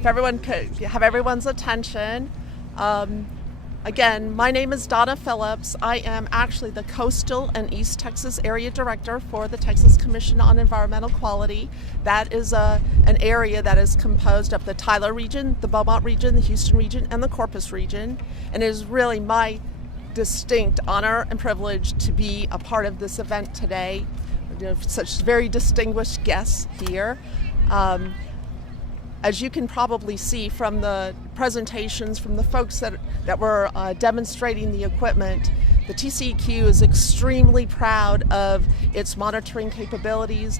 if everyone could have everyone's attention. Again, my name is Donna Phillips. I am actually the Coastal and East Texas Area Director for the Texas Commission on Environmental Quality. That is an area that is composed of the Tyler region, the Beaumont region, the Houston region, and the Corpus region. And it is really my distinct honor and privilege to be a part of this event today. We have such very distinguished guests here. As you can probably see from the presentations from the folks that were demonstrating the equipment, the TCEQ is extremely proud of its monitoring capabilities,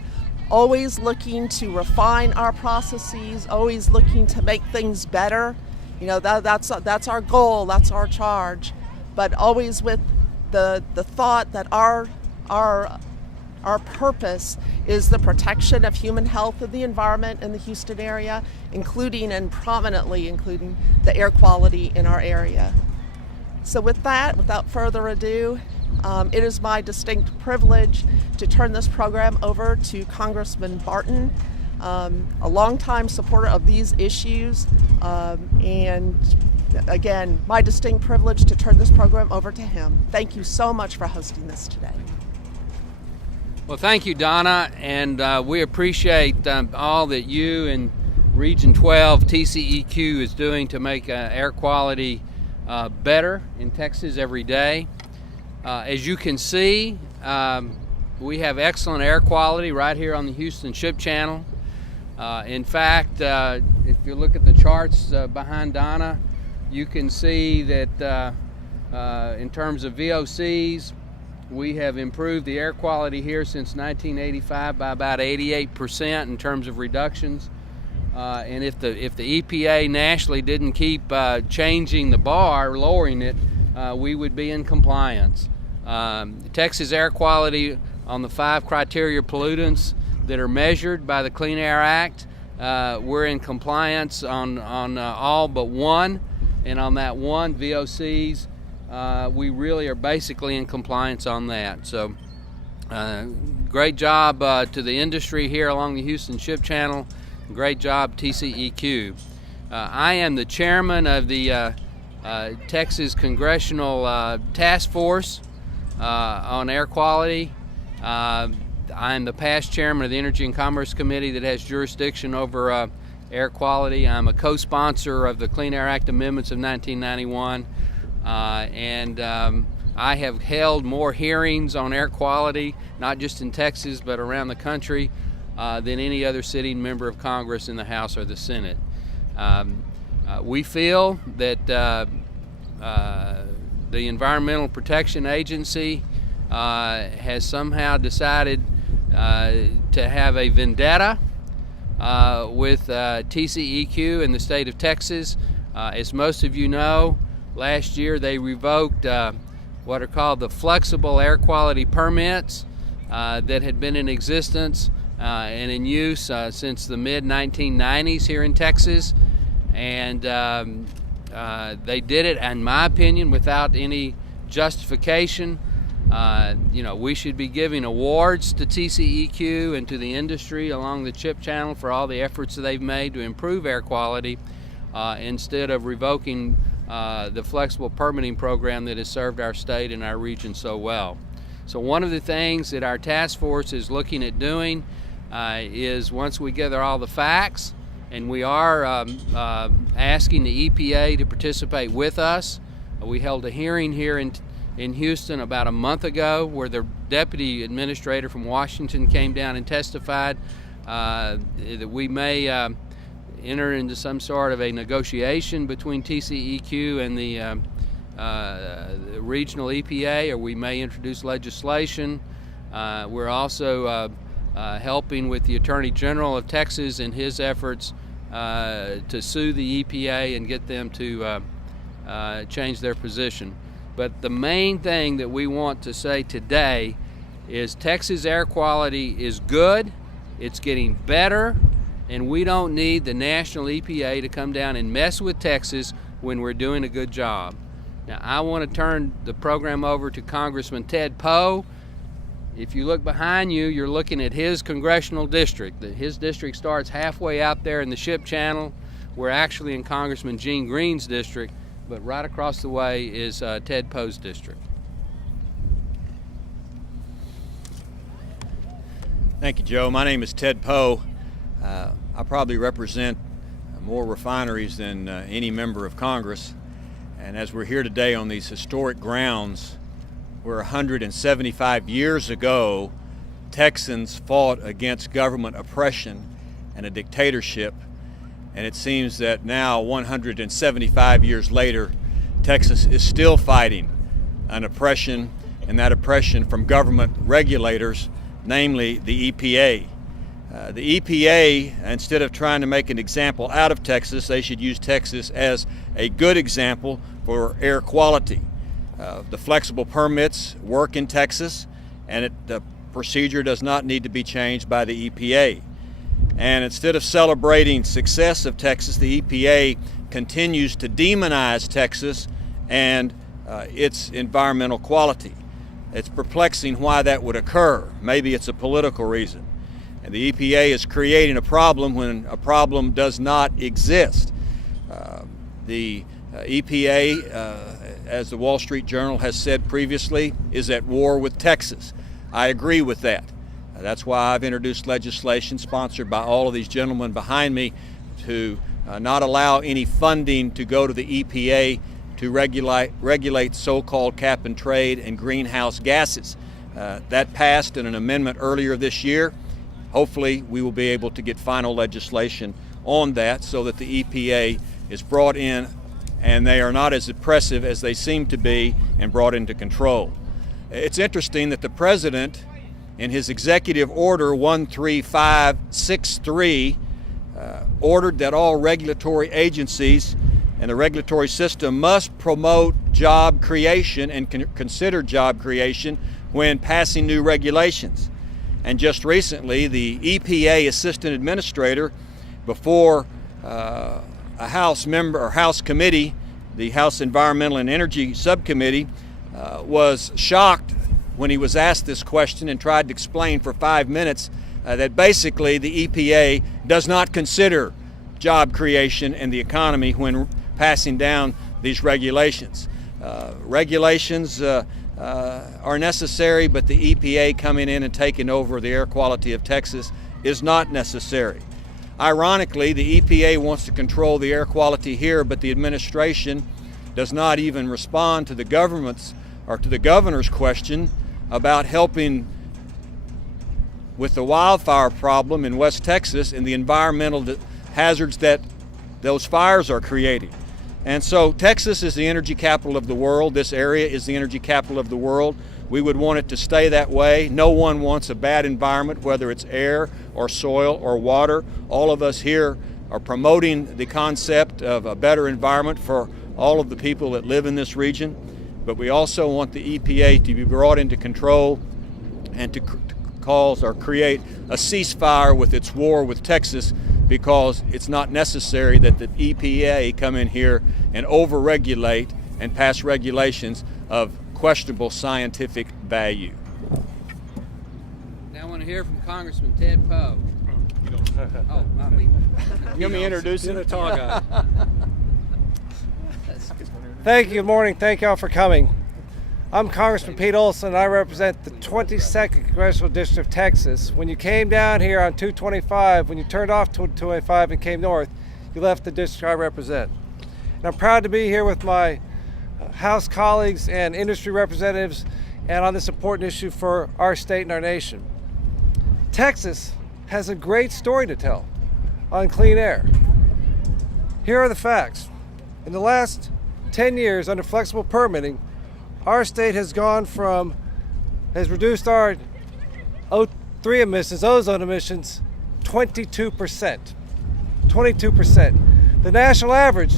always looking to refine our processes, always looking to make things better. You know, that's our goal, that's our charge, but always with the thought that our purpose is the protection of human health and the environment in the Houston area, including and prominently including the air quality in our area. So with that, without further ado, it is my distinct privilege to turn this program over to Congressman Barton, a longtime supporter of these issues, and again, my distinct privilege to turn this program over to him. Thank you so much for hosting this today. Well, thank you, Donna, and we appreciate all that you and Region 12 TCEQ is doing to make air quality better in Texas every day. As you can see, we have excellent air quality right here on the Houston Ship Channel. In fact, if you look at the charts behind Donna, you can see that in terms of VOCs, we have improved the air quality here since 1985 by about 88% in terms of reductions. And if the EPA nationally didn't keep changing the bar, lowering it, we would be in compliance. Texas air quality on the 5 criteria pollutants that are measured by the Clean Air Act, we're in compliance on all but one, and on that one, VOCs, we really are basically in compliance on that. So great job to the industry here along the Houston Ship Channel. Great job, TCEQ. I am the chairman of the Texas Congressional Task Force on air quality. I am the past chairman of the Energy and Commerce Committee that has jurisdiction over air quality. I'm a co-sponsor of the Clean Air Act amendments of 1991. I have held more hearings on air quality, not just in Texas, but around the country, than any other sitting member of Congress in the House or the Senate. We feel that the Environmental Protection Agency has somehow decided to have a vendetta with TCEQ in the state of Texas. As most of you know, last year they revoked what are called the flexible air quality permits that had been in existence and in use since the mid-1990s here in Texas. And they did it, in my opinion, without any justification. We should be giving awards to TCEQ and to the industry along the Chip Channel for all the efforts that they've made to improve air quality instead of revoking the flexible permitting program that has served our state and our region so well. So one of the things that our task force is looking at doing is, once we gather all the facts, and we are asking the EPA to participate with us. We held a hearing here in Houston about a month ago where the deputy administrator from Washington came down and testified that we may enter into some sort of a negotiation between TCEQ and the regional EPA, or we may introduce legislation. We're also helping with the Attorney General of Texas in his efforts to sue the EPA and get them to change their position. But the main thing that we want to say today is Texas air quality is good, it's getting better, and we don't need the national EPA to come down and mess with Texas when we're doing a good job. Now, I want to turn the program over to Congressman Ted Poe. If you look behind you, you're looking at his congressional district. His district starts halfway out there in the Ship Channel We're actually in Congressman Gene Green's district, but right across the way is Ted Poe's district. Thank you, Joe. My name is Ted Poe. I probably represent more refineries than any member of Congress. And as we're here today on these historic grounds, where 175 years ago, Texans fought against government oppression and a dictatorship. And it seems that now, 175 years later, Texas is still fighting an oppression, and that oppression from government regulators, namely the EPA. The EPA, instead of trying to make an example out of Texas, they should use Texas as a good example for air quality. The flexible permits work in Texas, and the procedure does not need to be changed by the EPA. And instead of celebrating success of Texas, the EPA continues to demonize Texas and its environmental quality. It's perplexing why that would occur. Maybe it's a political reason. And the EPA is creating a problem when a problem does not exist. The EPA, as the Wall Street Journal has said previously, is at war with Texas. I agree with that. That's why I've introduced legislation sponsored by all of these gentlemen behind me to not allow any funding to go to the EPA to regulate so-called cap and trade and greenhouse gases. That passed in an amendment earlier this year. Hopefully we will be able to get final legislation on that so that the EPA is brought in and they are not as oppressive as they seem to be and brought into control. It's interesting that the President, in his Executive Order 13563, ordered that all regulatory agencies and the regulatory system must promote job creation and consider job creation when passing new regulations. And just recently, the EPA Assistant Administrator, before a House member or House committee, the House Environmental and Energy Subcommittee, was shocked when he was asked this question and tried to explain for 5 minutes that basically the EPA does not consider job creation and the economy when passing down these regulations. Regulations are necessary, but the EPA coming in and taking over the air quality of Texas is not necessary. Ironically, the EPA wants to control the air quality here, but the administration does not even respond to the government's or to the governor's question about helping with the wildfire problem in West Texas and the environmental hazards that those fires are creating. And so Texas is the energy capital of the world. This area is the energy capital of the world. We would want it to stay that way. No one wants a bad environment, whether it's air or soil or water. All of us here are promoting the concept of a better environment for all of the people that live in this region. But we also want the EPA to be brought into control and to cause or create a ceasefire with its war with Texas, because it's not necessary that the EPA come in here and over-regulate and pass regulations of questionable scientific value. Now I want to hear from Congressman Ted Poe. Oh, not me. Let me introduce him. Thank you. Good morning. Thank y'all for coming. I'm Congressman Pete Olson, and I represent the 22nd Congressional District of Texas. When you came down here on 225, when you turned off 225 and came north, you left the district I represent. And I'm proud to be here with my House colleagues and industry representatives and on this important issue for our state and our nation. Texas has a great story to tell on clean air. Here are the facts. In the last 10 years under flexible permitting, our state has reduced our O3 emissions, ozone emissions, 22%. 22%. The national average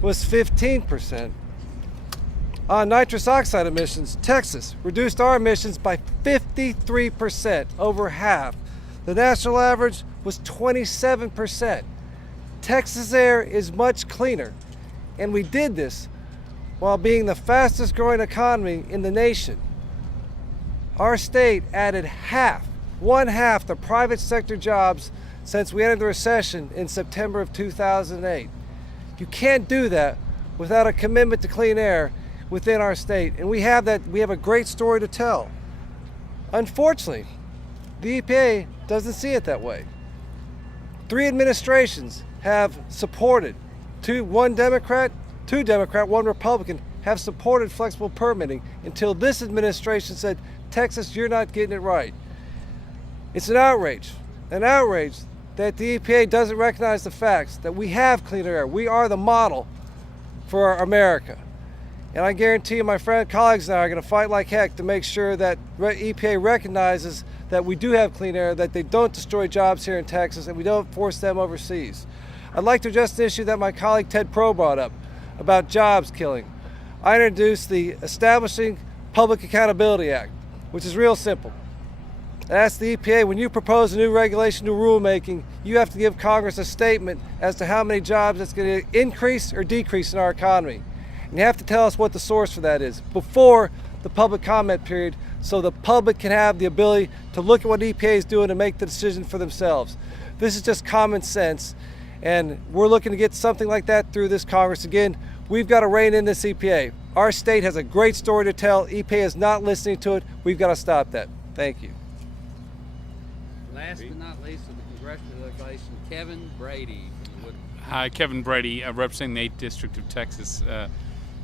was 15%. On nitrous oxide emissions, Texas reduced our emissions by 53%, over half. The national average was 27%. Texas air is much cleaner, and we did this while being the fastest growing economy in the nation. Our state added one half the private sector jobs since we entered the recession in September of 2008. You can't do that without a commitment to clean air within our state. And we have that. We have a great story to tell. Unfortunately, the EPA doesn't see it that way. 3 administrations have supported, one Democrat, 1 Republican, have supported flexible permitting until this administration said, Texas, you're not getting it right. It's an outrage that the EPA doesn't recognize the facts that we have cleaner air. We are the model for America. And I guarantee you my colleagues and I are going to fight like heck to make sure that EPA recognizes that we do have clean air, that they don't destroy jobs here in Texas, and we don't force them overseas. I'd like to address the issue that my colleague Ted Poe brought up about jobs killing. I introduced the Establishing Public Accountability Act, which is real simple. It asks the EPA, when you propose a new regulation, new rulemaking, you have to give Congress a statement as to how many jobs it's going to increase or decrease in our economy. And you have to tell us what the source for that is before the public comment period, so the public can have the ability to look at what EPA is doing and make the decision for themselves. This is just common sense, and we're looking to get something like that through this Congress. Again, we've got to rein in this EPA. Our state has a great story to tell. EPA is not listening to it. We've got to stop that. Thank you. Last but not least, of the congressional delegation, Kevin Brady. Hi, Kevin Brady, representing the 8th District of Texas.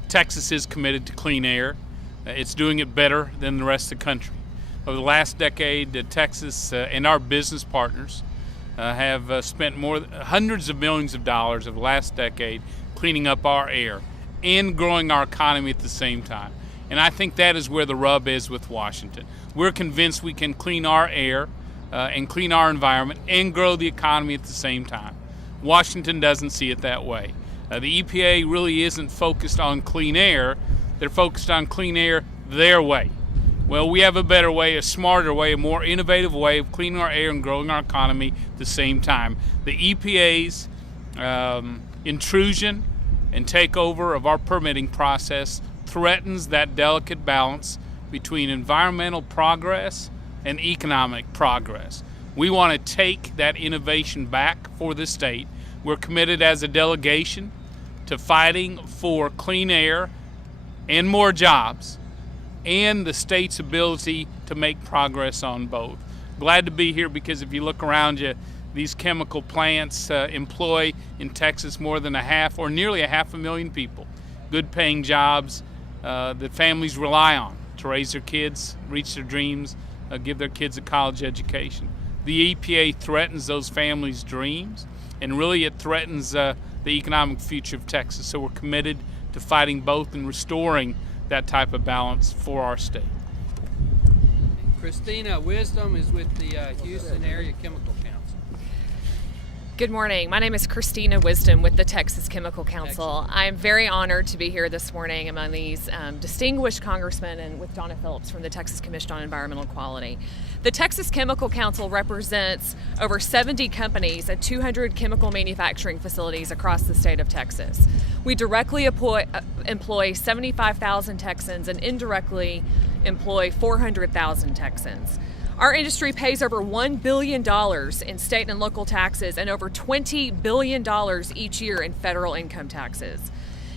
Texas is committed to clean air. It's doing it better than the rest of the country. Over the last decade, Texas and our business partners have spent hundreds of millions of dollars over the last decade cleaning up our air and growing our economy at the same time. And I think that is where the rub is with Washington. We're convinced we can clean our air and clean our environment and grow the economy at the same time. Washington doesn't see it that way. The EPA really isn't focused on clean air. They're focused on clean air their way. Well, we have a better way, a smarter way, a more innovative way of cleaning our air and growing our economy at the same time. The EPA's intrusion and takeover of our permitting process threatens that delicate balance between environmental progress and economic progress. We want to take that innovation back for the state. We're committed as a delegation to fighting for clean air and more jobs and the state's ability to make progress on both. Glad to be here because if you look around you, these chemical plants employ in Texas more than nearly 500,000 people. Good paying jobs that families rely on to raise their kids, reach their dreams, give their kids a college education. The EPA threatens those families' dreams, and really it threatens the economic future of Texas. So we're committed to fighting both and restoring that type of balance for our state. Christina Wisdom is with the Houston Area Chemical Council. Good morning. My name is Christina Wisdom with the Texas Chemical Council. I am very honored to be here this morning among these distinguished congressmen and with Donna Phillips from the Texas Commission on Environmental Quality. The Texas Chemical Council represents over 70 companies and 200 chemical manufacturing facilities across the state of Texas. We directly employ 75,000 Texans and indirectly employ 400,000 Texans. Our industry pays over $1 billion in state and local taxes and over $20 billion each year in federal income taxes.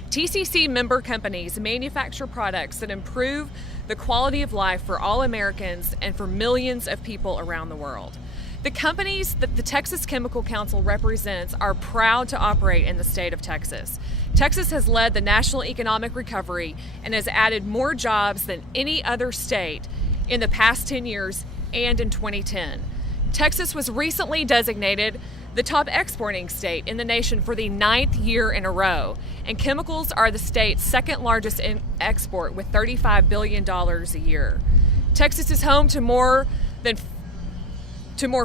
TCC member companies manufacture products that improve the quality of life for all Americans and for millions of people around the world. The companies that the Texas Chemical Council represents are proud to operate in the state of Texas. Texas has led the national economic recovery and has added more jobs than any other state in the past 10 years and in 2010. Texas was recently designated the top exporting state in the nation for the 9th year in a row, and chemicals are the state's second largest export with $35 billion a year. Texas is home to more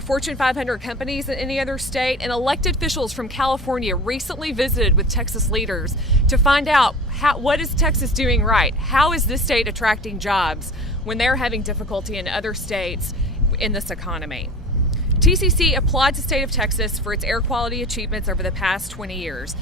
Fortune 500 companies than any other state, and elected officials from California recently visited with Texas leaders to find out what is Texas doing right? How is this state attracting jobs when they're having difficulty in other states in this economy? TCC applauds the state of Texas for its air quality achievements over the past 20 years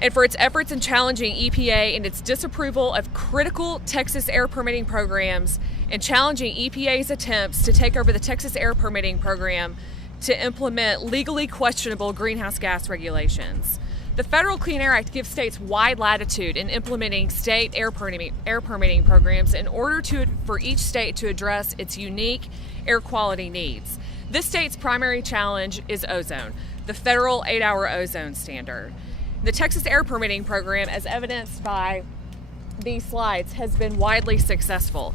and for its efforts in challenging EPA and its disapproval of critical Texas air permitting programs and challenging EPA's attempts to take over the Texas air permitting program to implement legally questionable greenhouse gas regulations. The Federal Clean Air Act gives states wide latitude in implementing state air permitting programs in order for each state to address its unique air quality needs. This state's primary challenge is ozone, the federal 8-hour ozone standard. The Texas air permitting program, as evidenced by these slides, has been widely successful.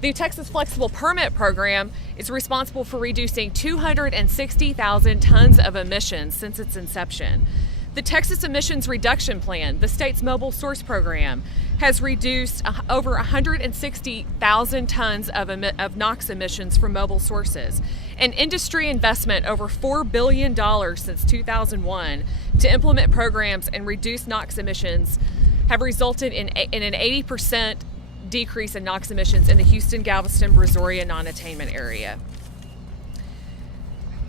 The Texas Flexible Permit Program is responsible for reducing 260,000 tons of emissions since its inception. The Texas Emissions Reduction Plan, the state's mobile source program, has reduced over 160,000 tons of NOx emissions from mobile sources. And industry investment over $4 billion since 2001 to implement programs and reduce NOx emissions have resulted in an 80% decrease in NOx emissions in the Houston, Galveston, Brazoria non-attainment area.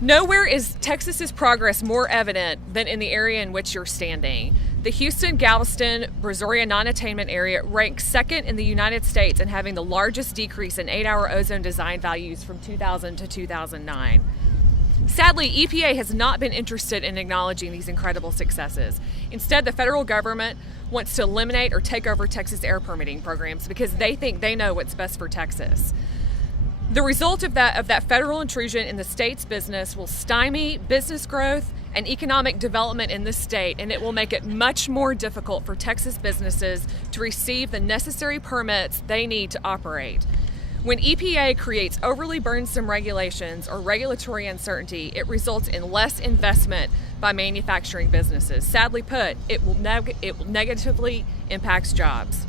Nowhere is Texas's progress more evident than in the area in which you're standing. The Houston, Galveston, Brazoria non-attainment area ranks second in the United States in having the largest decrease in 8-hour ozone design values from 2000 to 2009. Sadly, EPA has not been interested in acknowledging these incredible successes. Instead, the federal government wants to eliminate or take over Texas air permitting programs because they think they know what's best for Texas. The result of that federal intrusion in the state's business will stymie business growth and economic development in the state, and it will make it much more difficult for Texas businesses to receive the necessary permits they need to operate. When EPA creates overly burdensome regulations or regulatory uncertainty, it results in less investment by manufacturing businesses. Sadly put, it will negatively impact jobs.